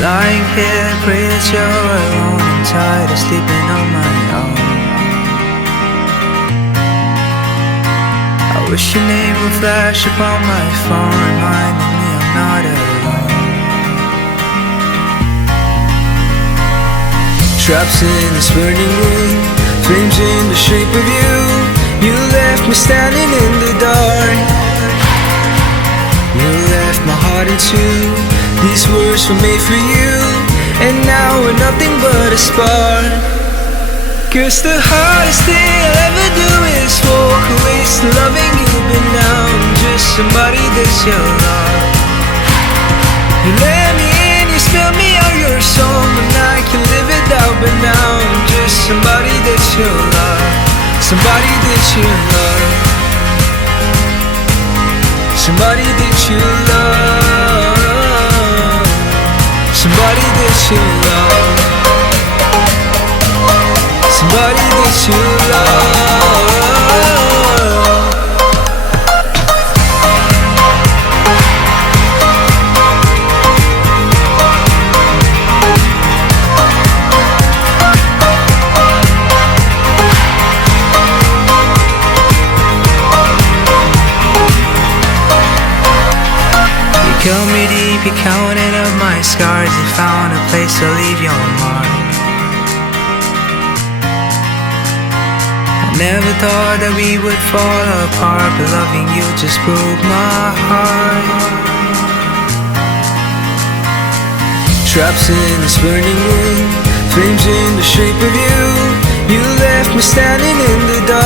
Lying here, pray that you're alone. I'm tired of sleeping on my own. I wish your name would flash upon my phone, reminding me I'm not alone. Traps in this burning room, flames in the shape of you. You left me standing in the dark. You left my heart in two. These words were made for you, and now we're nothing but a spark. 'Cause the hardest thing I'll ever do is walk away, still loving you, but now I'm just somebody that you love. You let me in, you spilled me out your song, and I can live it out, but now I'm just somebody that you love. Somebody that you love. Somebody that you love. Somebody that you love. Somebody that you love. You killed me deep, you counted up my scars. You found a place to leave your mark. Never thought that we would fall apart, but loving you just broke my heart. Traps in this burning room, flames in the shape of you. You left me standing in the dark.